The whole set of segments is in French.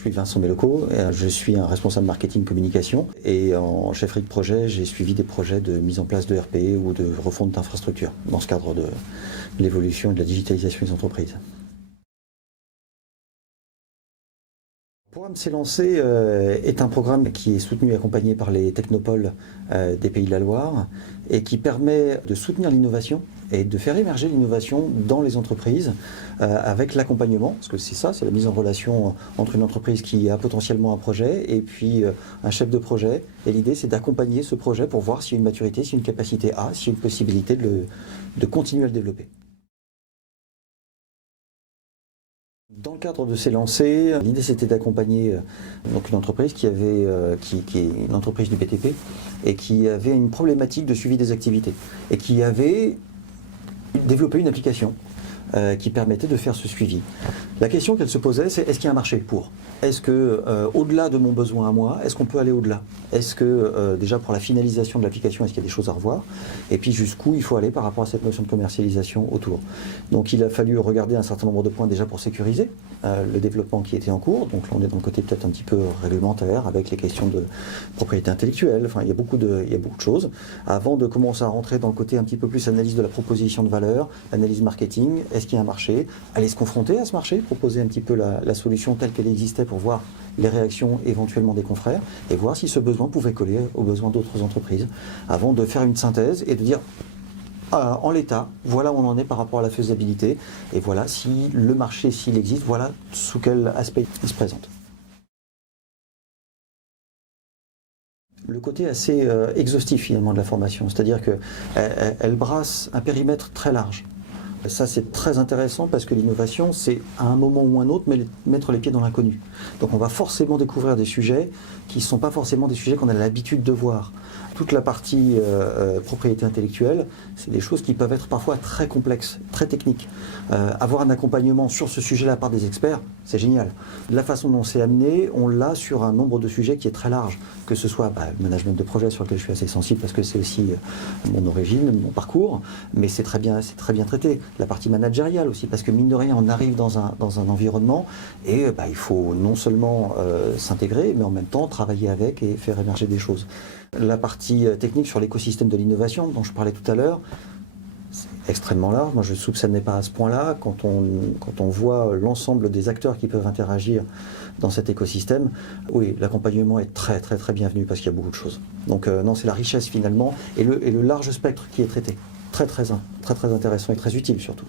Je suis Vincent Melloco, je suis un responsable marketing communication et en chefferie de projet, j'ai suivi des projets de mise en place de RP ou de refonte d'infrastructures dans ce cadre de l'évolution et de la digitalisation des entreprises. Le programme C'est lancé est un programme qui est soutenu et accompagné par les technopoles des Pays de la Loire et qui permet de soutenir l'innovation et de faire émerger l'innovation dans les entreprises avec l'accompagnement, parce que c'est ça, c'est la mise en relation entre une entreprise qui a potentiellement un projet et puis un chef de projet. Et l'idée, c'est d'accompagner ce projet pour voir s'il y a une maturité, s'il y a une capacité A, s'il y a une possibilité de continuer à le développer. Dans le cadre de ces lancers, l'idée c'était d'accompagner une entreprise qui est une entreprise du BTP et qui avait une problématique de suivi des activités et qui avait développé une application qui permettait de faire ce suivi. La question qu'elle se posait, c'est est-ce qu'il y a un marché pour ? Est-ce que, au-delà de mon besoin à moi, est-ce qu'on peut aller au-delà ? Est-ce que, déjà pour la finalisation de l'application, est-ce qu'il y a des choses à revoir ? Et puis jusqu'où il faut aller par rapport à cette notion de commercialisation autour. Donc il a fallu regarder un certain nombre de points déjà pour sécuriser le développement qui était en cours. Donc là on est dans le côté peut-être un petit peu réglementaire, avec les questions de propriété intellectuelle, enfin il y a beaucoup de choses. Avant de commencer à rentrer dans le côté un petit peu plus analyse de la proposition de valeur, analyse marketing, est-ce qu'il y a un marché ? Aller se confronter à ce marché, proposer un petit peu la solution telle qu'elle existait pour voir les réactions éventuellement des confrères et voir si ce besoin pouvait coller aux besoins d'autres entreprises avant de faire une synthèse et de dire en l'état, voilà où on en est par rapport à la faisabilité et voilà si le marché, s'il existe, voilà sous quel aspect il se présente. Le côté assez exhaustif finalement de la formation, c'est-à-dire qu'elle brasse un périmètre très large. Ça c'est très intéressant parce que l'innovation c'est à un moment ou un autre mettre les pieds dans l'inconnu. Donc on va forcément découvrir des sujets qui ne sont pas forcément des sujets qu'on a l'habitude de voir. Toute la partie propriété intellectuelle, c'est des choses qui peuvent être parfois très complexes, très techniques. Avoir un accompagnement sur ce sujet-là par des experts, c'est génial. La façon dont c'est amené, on l'a sur un nombre de sujets qui est très large, que ce soit le management de projet sur lequel je suis assez sensible parce que c'est aussi mon origine, mon parcours, mais c'est très bien traité. La partie managériale aussi, parce que mine de rien, on arrive dans un environnement et il faut non seulement s'intégrer, mais en même temps travailler avec et faire émerger des choses. La partie technique sur l'écosystème de l'innovation dont je parlais tout à l'heure, c'est extrêmement large. Moi, je ne soupçonnais pas à ce point-là. Quand on voit l'ensemble des acteurs qui peuvent interagir dans cet écosystème, oui, l'accompagnement est très, très, très bienvenu parce qu'il y a beaucoup de choses. Donc, non, c'est la richesse finalement et le large spectre qui est traité. Très, très, très, très intéressant et très utile surtout.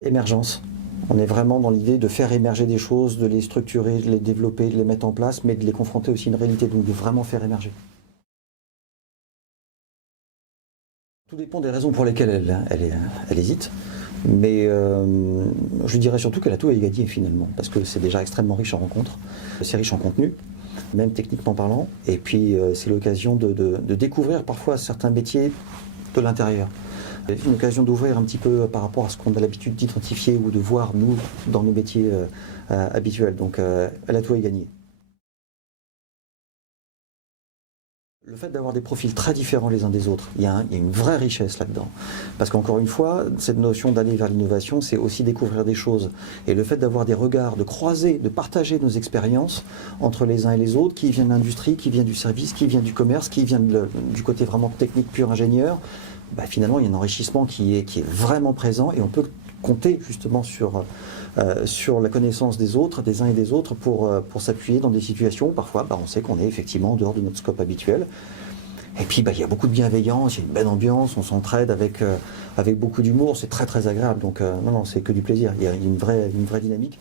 Émergence. On est vraiment dans l'idée de faire émerger des choses, de les structurer, de les développer, de les mettre en place, mais de les confronter aussi à une réalité, donc de vraiment faire émerger. Tout dépend des raisons pour lesquelles elle hésite, mais je dirais surtout qu'elle a tout à y gagner finalement, parce que c'est déjà extrêmement riche en rencontres, c'est riche en contenu, même techniquement parlant, et puis c'est l'occasion de découvrir parfois certains métiers de l'intérieur. C'est une occasion d'ouvrir un petit peu par rapport à ce qu'on a l'habitude d'identifier ou de voir, nous, dans nos métiers habituels. Donc, elle a tout à y gagner. Le fait d'avoir des profils très différents les uns des autres, il y a une vraie richesse là-dedans. Parce qu'encore une fois, cette notion d'aller vers l'innovation, c'est aussi découvrir des choses. Et le fait d'avoir des regards, de croiser, de partager nos expériences entre les uns et les autres, qui vient de l'industrie, qui vient du service, qui vient du commerce, qui vient du côté vraiment technique pur ingénieur, finalement, il y a un enrichissement qui est vraiment présent et on peut compter justement sur la connaissance des autres, des uns et des autres pour s'appuyer dans des situations où parfois on sait qu'on est effectivement en dehors de notre scope habituel. Et puis il y a beaucoup de bienveillance, il y a une belle ambiance, on s'entraide avec beaucoup d'humour, c'est très très agréable. Donc non, c'est que du plaisir, il y a une vraie dynamique.